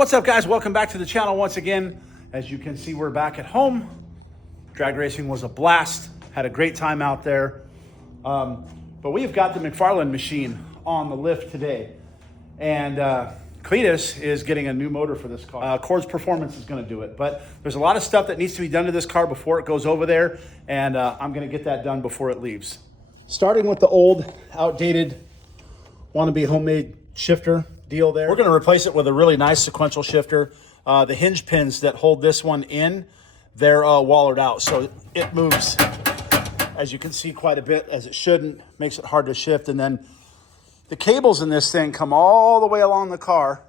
What's up, guys? Welcome back to the channel once again. As you can see, we're back at home. Drag racing was a blast. Had a great time out there. But we've got the McFarland machine on the lift today. And Cleetus is getting a new motor for this car. Cord's Performance is going to do it. But there's a lot of stuff that needs to be done to this car before it goes over there. And I'm going to get that done before it leaves. Starting with the old, outdated, wannabe homemade shifter deal there. We're going to replace it with a really nice sequential shifter. The hinge pins that hold this one in, they're wallered out. So it moves, as you can see, quite a bit, as it shouldn't. Makes it hard to shift. And then the cables in this thing come all the way along the car.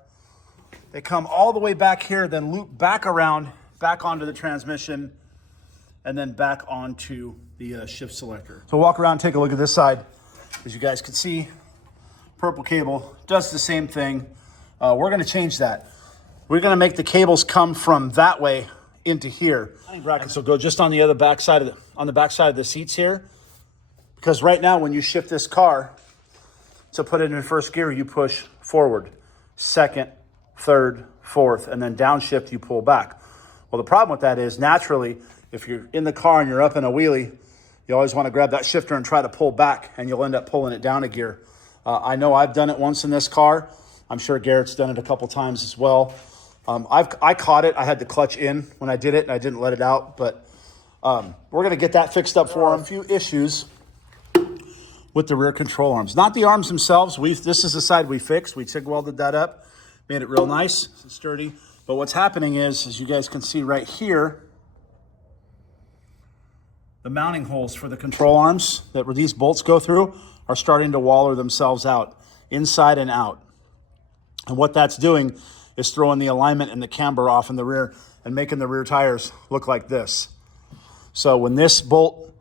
They come all the way back here, then loop back around, back onto the transmission, and then back onto the shift selector. So walk around, take a look at this side. As you guys can see, purple cable does the same thing. We're going to change that. We're going to make the cables come from that way into here. Brackets will go just on the other backside of the seats here, because right now when you shift this car to put it in first gear, you push forward, second, third, fourth, and then downshift, you pull back. Well, the problem with that is, naturally, if you're in the car and you're up in a wheelie, you always want to grab that shifter and try to pull back, and you'll end up pulling it down a gear. I know I've done it once in this car. I'm sure Garrett's done it a couple times as well. I caught it. I had the clutch in when I did it, and I didn't let it out. But we're going to get that fixed up for him. A few issues with the rear control arms. Not the arms themselves. This is the side we fixed. We TIG welded that up, made it real nice and sturdy. But what's happening is, as you guys can see right here, the mounting holes for the control arms that where these bolts go through are starting to waller themselves out, inside and out. And what that's doing is throwing the alignment and the camber off in the rear and making the rear tires look like this. So when this bolt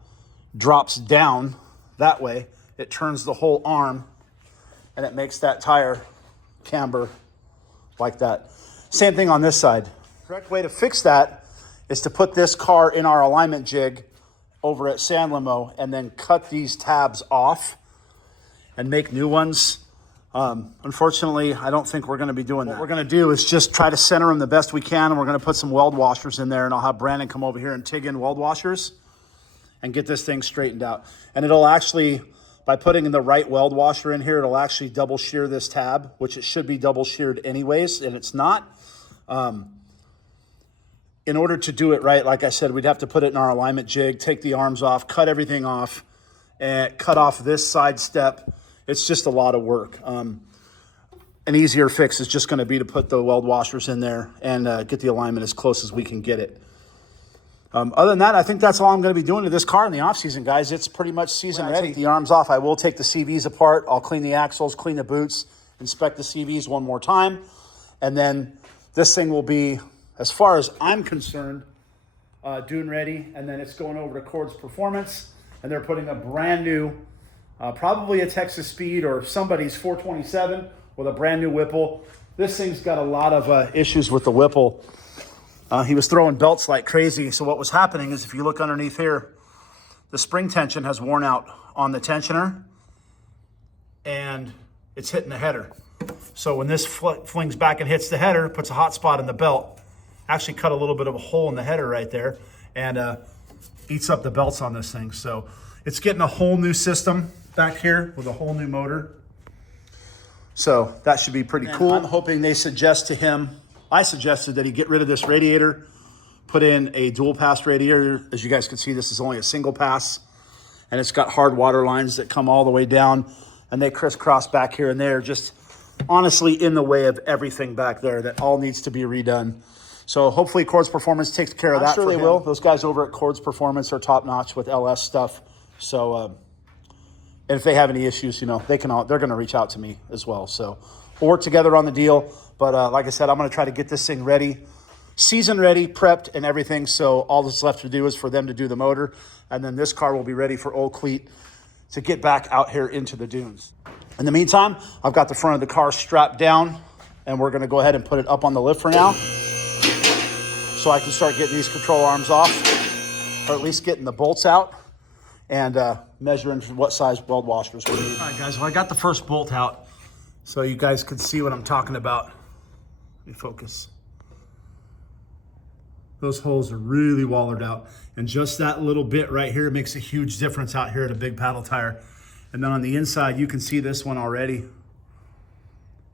drops down that way, it turns the whole arm and it makes that tire camber like that. Same thing on this side. Correct way to fix that is to put this car in our alignment jig over at San Limo and then cut these tabs off and make new ones. Unfortunately, I don't think we're going to be doing that. What we're going to do is just try to center them the best we can, and we're going to put some weld washers in there, and I'll have Brandon come over here and TIG in weld washers and get this thing straightened out. And it'll actually, by putting in the right weld washer in here, it'll actually double shear this tab, which it should be double sheared anyways, and it's not. In order to do it right, like I said, we'd have to put it in our alignment jig, take the arms off, cut everything off, and cut off this side step. It's just a lot of work. An easier fix is just going to be to put the weld washers in there and get the alignment as close as we can get it. Other than that, I think that's all I'm going to be doing to this car in the off season, guys. It's pretty much season ready. Take the arms off. I will take the CVs apart. I'll clean the axles, clean the boots, inspect the CVs one more time. And then this thing will be, as far as I'm concerned, dune ready. And then it's going over to Cord's Performance, and they're putting a brand new, probably a Texas Speed or somebody's 427 with a brand new Whipple. This thing's got a lot of issues with the Whipple. He was throwing belts like crazy. So what was happening is, if you look underneath here, the spring tension has worn out on the tensioner and it's hitting the header. So when this flings back and hits the header, puts a hot spot in the belt, actually cut a little bit of a hole in the header right there, and eats up the belts on this thing. So it's getting a whole new system back here with a whole new motor. So that should be pretty cool. I'm hoping they suggest to him, I suggested that he get rid of this radiator, put in a dual pass radiator. As you guys can see, this is only a single pass, and it's got hard water lines that come all the way down, and they crisscross back here and there, just honestly in the way of everything back there that all needs to be redone. So hopefully Cord's Performance takes care of that. I'm sure they will. Those guys over at Cord's Performance are top notch with LS stuff. So, and if they have any issues, you know, they're going to reach out to me as well. So we'll work together on the deal. But like I said, I'm going to try to get this thing ready, season ready, prepped and everything. So all that's left to do is for them to do the motor. And then this car will be ready for old Cleet to get back out here into the dunes. In the meantime, I've got the front of the car strapped down, and we're going to go ahead and put it up on the lift for now, so I can start getting these control arms off, or at least getting the bolts out and measuring what size weld washers we need. All right, guys, well, I got the first bolt out so you guys can see what I'm talking about. me focus. Those holes are really wallered out. And just that little bit right here makes a huge difference out here at a big paddle tire. And then on the inside, you can see this one already.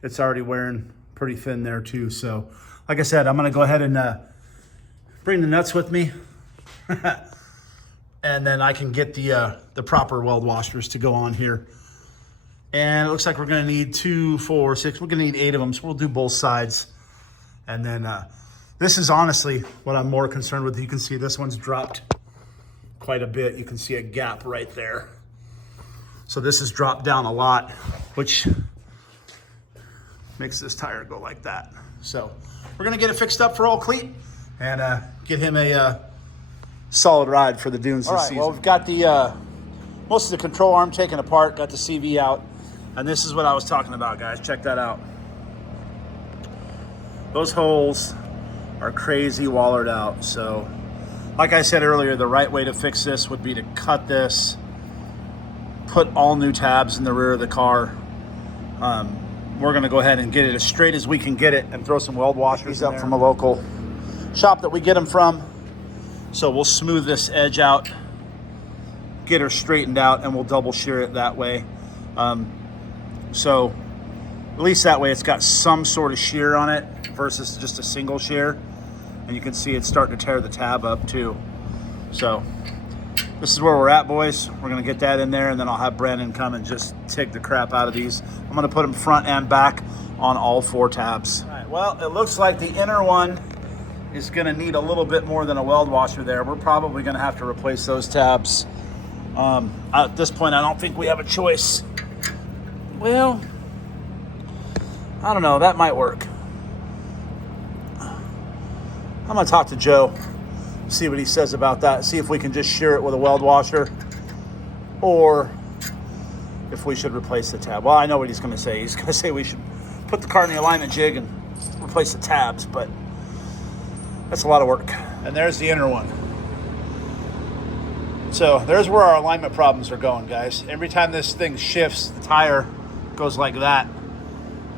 It's already wearing pretty thin there too. So like I said, I'm gonna go ahead and bring the nuts with me. And then I can get the proper weld washers to go on here. And it looks like we're gonna need 2, 4, 6, we're gonna need 8 of them. So we'll do both sides. And then this is honestly what I'm more concerned with. You can see this one's dropped quite a bit. You can see a gap right there. So this has dropped down a lot, which makes this tire go like that. So we're gonna get it fixed up for old Cleet and get him a solid ride for the dunes this season. Well, we've got the most of the control arm taken apart, got the CV out, and this is what I was talking about, guys. Check that out. Those holes are crazy wallered out. So like I said earlier, the right way to fix this would be to cut this, put all new tabs in the rear of the car. We're gonna go ahead and get it as straight as we can get it and throw some weld washers up from a local shop that we get them from. So we'll smooth this edge out, get her straightened out, and we'll double shear it that way. So at least that way it's got some sort of shear on it versus just a single shear. And you can see it's starting to tear the tab up too. So this is where we're at, boys. We're gonna get that in there, and then I'll have Brandon come and just take the crap out of these. I'm gonna put them front and back on all 4 tabs. All right, well, it looks like the inner one is gonna need a little bit more than a weld washer there. We're probably gonna have to replace those tabs. At this point, I don't think we have a choice. Well, I don't know, that might work. I'm gonna talk to Joe, see what he says about that, see if we can just shear it with a weld washer or if we should replace the tab. Well, I know what he's gonna say. He's gonna say we should put the car in the alignment jig and replace the tabs, but that's a lot of work. And there's the inner one. So there's where our alignment problems are going, guys. Every time this thing shifts, the tire goes like that,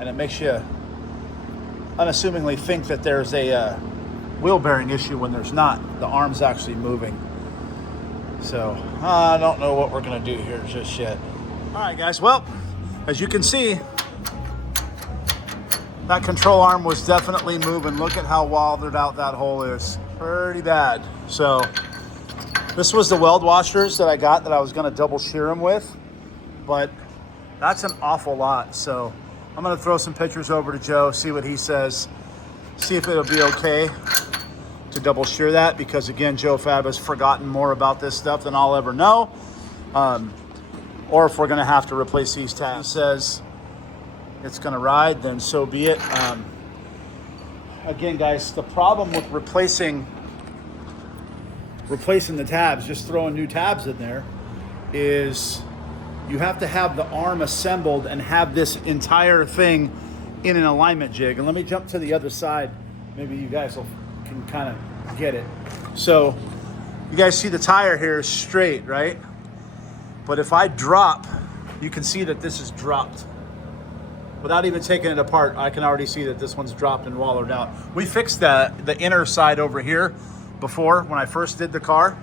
and it makes you unassumingly think that there's a wheel bearing issue when there's not. The arm's actually moving. So I don't know what we're gonna do here just yet. All right, guys, well, as you can see, that control arm was definitely moving. Look at how wallered out that hole is. Pretty bad. So this was the weld washers that I got that I was gonna double shear them with, but that's an awful lot. So I'm gonna throw some pictures over to Joe, see what he says, see if it'll be okay to double shear that, because again, Joe Fab has forgotten more about this stuff than I'll ever know. Or if we're gonna have to replace these tabs. He says it's gonna ride, then so be it. Again, guys, the problem with replacing the tabs, just throwing new tabs in there, is you have to have the arm assembled and have this entire thing in an alignment jig. And let me jump to the other side. Maybe you guys can kind of get it. So you guys see the tire here is straight, right? But if I drop, you can see that this is dropped. Without even taking it apart, I can already see that this one's dropped and wallered out. We fixed the inner side over here before when I first did the car,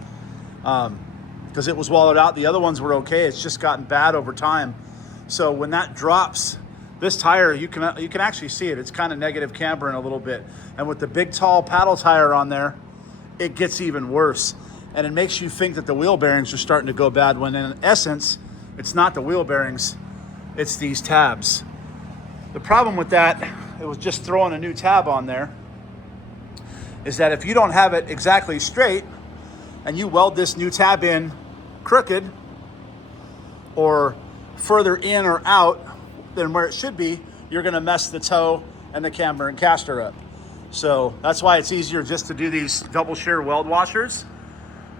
because it was wallered out. The other ones were okay. It's just gotten bad over time. So when that drops, this tire, you can actually see it. It's kind of negative cambering a little bit. And with the big tall paddle tire on there, it gets even worse. And it makes you think that the wheel bearings are starting to go bad, when in essence, it's not the wheel bearings, it's these tabs. The problem with that, it was just throwing a new tab on there, is that if you don't have it exactly straight and you weld this new tab in crooked or further in or out than where it should be, you're gonna mess the toe and the camber and caster up. So that's why it's easier just to do these double shear weld washers.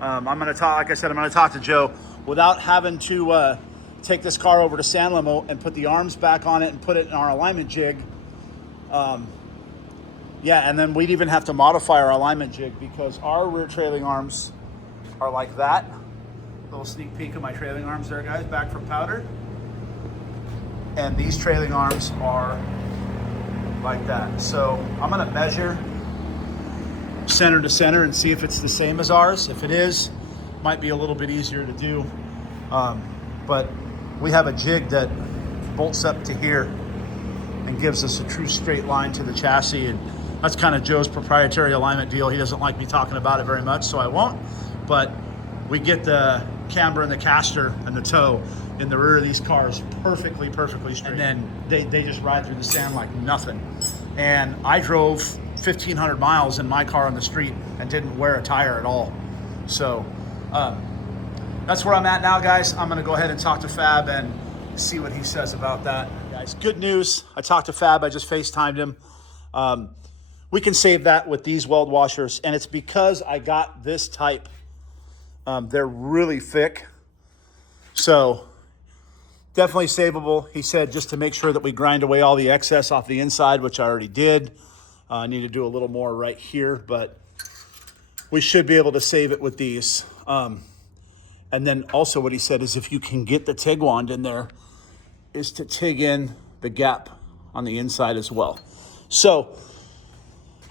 I'm gonna talk, like I said, I'm gonna talk to Joe without having to take this car over to San Limo and put the arms back on it and put it in our alignment jig. Yeah, and then we'd even have to modify our alignment jig, because our rear trailing arms are like that. Little sneak peek of my trailing arms there, guys, back from powder. And these trailing arms are like that. So I'm gonna measure center to center and see if it's the same as ours. If it is, might be a little bit easier to do. But we have a jig that bolts up to here and gives us a true straight line to the chassis. And that's kind of Joe's proprietary alignment deal. He doesn't like me talking about it very much, so I won't. But we get the camber and the caster and the toe in the rear of these cars perfectly straight. And then they just ride through the sand like nothing. And I drove 1,500 miles in my car on the street and didn't wear a tire at all. So that's where I'm at now, guys. I'm gonna go ahead and talk to Fab and see what he says about that. Guys, good news. I talked to Fab, I just FaceTimed him. We can save that with these weld washers, and it's because I got this type. They're really thick. So definitely savable. He said just to make sure that we grind away all the excess off the inside, which I already did. I need to do a little more right here, but we should be able to save it with these. And then also what he said is if you can get the TIG wand in there, is to TIG in the gap on the inside as well. So,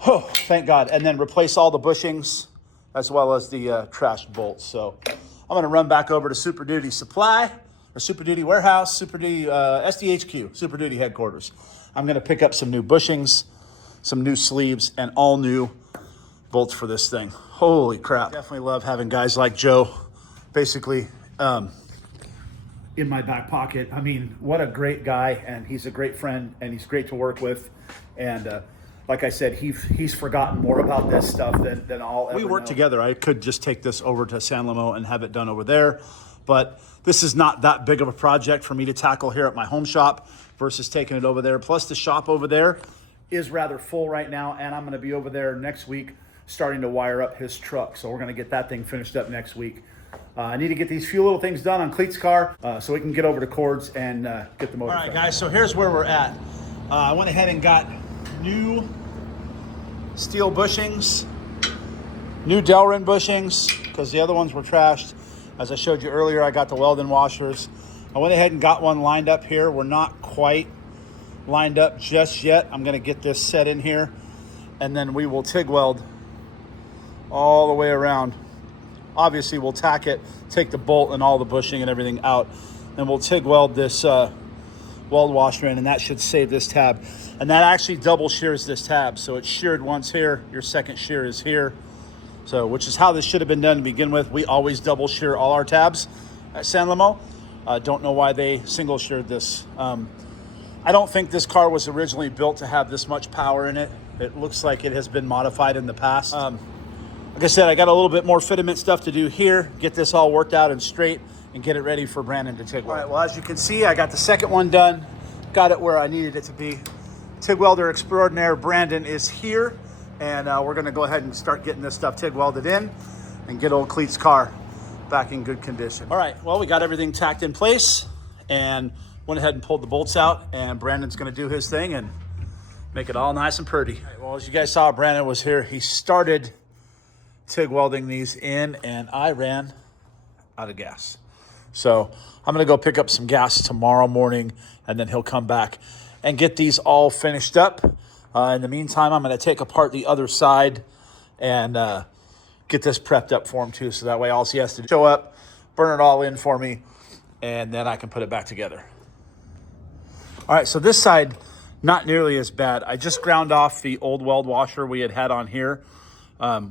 oh, thank God. And then replace all the bushings as well as the trashed bolts. So I'm gonna run back over to Super Duty Supply, or Super Duty Warehouse, Super Duty SDHQ, Super Duty headquarters. I'm gonna pick up some new bushings, some new sleeves, and all new bolts for this thing. Holy crap. Definitely love having guys like Joe basically in my back pocket. I mean, what a great guy, and he's a great friend, and he's great to work with. And like I said, he's forgotten more about this stuff than I'll ever know. We work together. I could just take this over to San Lamo and have it done over there, but this is not that big of a project for me to tackle here at my home shop versus taking it over there. Plus the shop over there is rather full right now, and I'm gonna be over there next week starting to wire up his truck. So we're gonna get that thing finished up next week. I need to get these few little things done on Cleet's car so we can get over to Cords and get the motor. All right, guys, so here's where we're at. I went ahead and got new steel bushings, new Delrin bushings, because the other ones were trashed. As I showed you earlier, I got the Weldon washers. I went ahead and got one lined up here. We're not quite lined up just yet. I'm gonna get this set in here, and then we will TIG weld all the way around. Obviously, we'll tack it, take the bolt and all the bushing and everything out, and we'll TIG weld this weld washer in, and that should save this tab. And that actually double shears this tab. So it's sheared once here, your second shear is here. So, which is how this should have been done to begin with. We always double shear all our tabs at San Lamo. Don't know why they single sheared this. I don't think this car was originally built to have this much power in it. It looks like it has been modified in the past. Like I said, I got a little bit more fitment stuff to do here, get this all worked out and straight, and get it ready for Brandon to TIG weld. All right, well, as you can see, I got the second one done, got it where I needed it to be. TIG welder extraordinaire Brandon is here, and we're gonna go ahead and start getting this stuff TIG welded in and get old Cleet's car back in good condition. All right, well, we got everything tacked in place and went ahead and pulled the bolts out, and Brandon's gonna do his thing and make it all nice and pretty. All right, well, as you guys saw, Brandon was here. He started TIG welding these in, and I ran out of gas. So I'm gonna go pick up some gas tomorrow morning, and then he'll come back and get these all finished up. In the meantime, I'm gonna take apart the other side and get this prepped up for him too, so that way all he has to do is show up, burn it all in for me, and then I can put it back together. All right, so this side, not nearly as bad. I just ground off the old weld washer we had on here.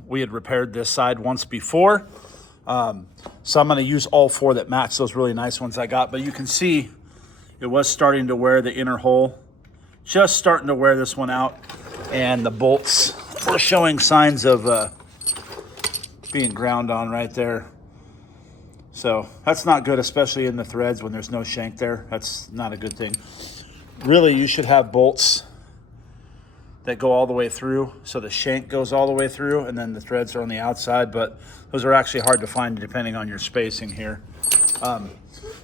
We had repaired this side once before. So I'm gonna use all four that match those really nice ones I got, but you can see it was starting to wear the inner hole, just starting to wear this one out, and the bolts were showing signs of being ground on right there. So that's not good, especially in the threads when there's no shank there. That's not a good thing. Really, you should have bolts that go all the way through, so the shank goes all the way through, and then the threads are on the outside, but those are actually hard to find depending on your spacing here.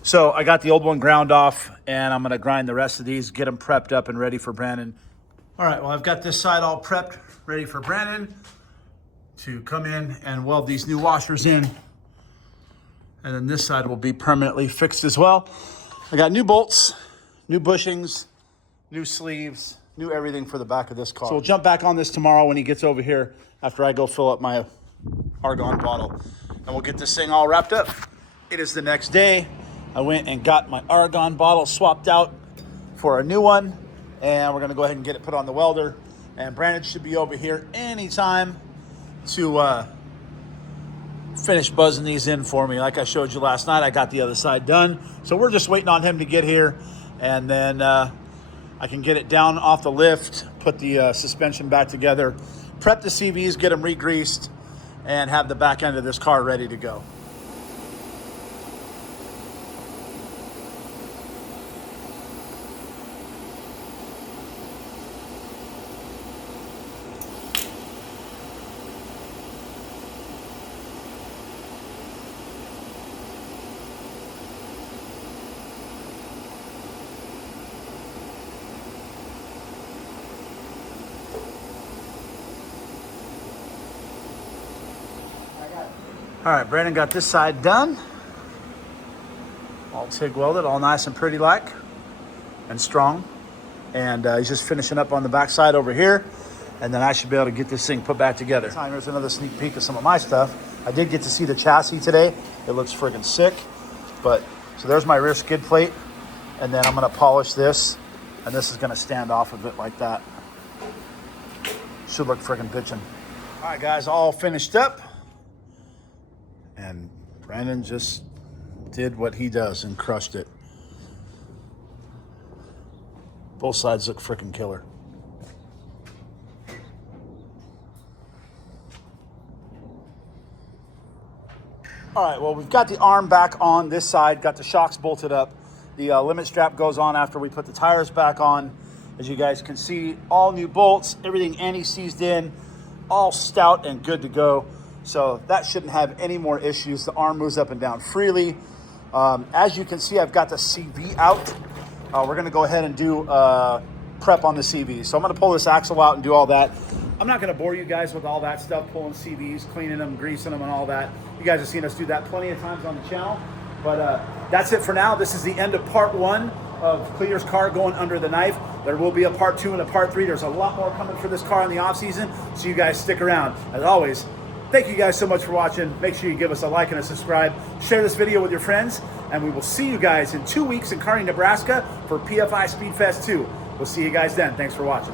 So I got the old one ground off, and I'm gonna grind the rest of these, get them prepped up and ready for Brandon. All right, well, I've got this side all prepped, ready for Brandon to come in and weld these new washers in. And then this side will be permanently fixed as well. I got new bolts, new bushings, new sleeves, Knew everything for the back of this car. So we'll jump back on this tomorrow when he gets over here after I go fill up my argon bottle. And we'll get this thing all wrapped up. It is the next day. I went and got my argon bottle swapped out for a new one. And we're going to go ahead and get it put on the welder. And Brandon should be over here anytime to finish buzzing these in for me. Like I showed you last night, I got the other side done. So we're just waiting on him to get here. And then I can get it down off the lift, put the suspension back together, prep the CVs, get them re-greased, and have the back end of this car ready to go. All right, Brandon got this side done. All TIG welded, all nice and pretty like, and strong. And he's just finishing up on the back side over here. And then I should be able to get this thing put back together. Here's another sneak peek of some of my stuff. I did get to see the chassis today. It looks friggin' sick. But, so there's my rear skid plate. And then I'm gonna polish this. And this is gonna stand off of it like that. Should look friggin' bitchin'. All right, guys, all finished up. And Brandon just did what he does and crushed it. Both sides look freaking killer. All right, well, we've got the arm back on this side, got the shocks bolted up. The limit strap goes on after we put the tires back on. As you guys can see, all new bolts, everything anti-seized in, all stout and good to go. So that shouldn't have any more issues. The arm moves up and down freely. As you can see, I've got the CV out. We're gonna go ahead and do prep on the CV. So I'm gonna pull this axle out and do all that. I'm not gonna bore you guys with all that stuff, pulling CVs, cleaning them, greasing them, and all that. You guys have seen us do that plenty of times on the channel. But that's it for now. This is the end of part 1 of Cleetus' car going under the knife. There will be a part 2 and a part 3. There's a lot more coming for this car in the off season, so you guys stick around. As always, thank you guys so much for watching. Make sure you give us a like and a subscribe. Share this video with your friends, and we will see you guys in 2 weeks in Kearney, Nebraska for PFI Speedfest 2. We'll see you guys then. Thanks for watching.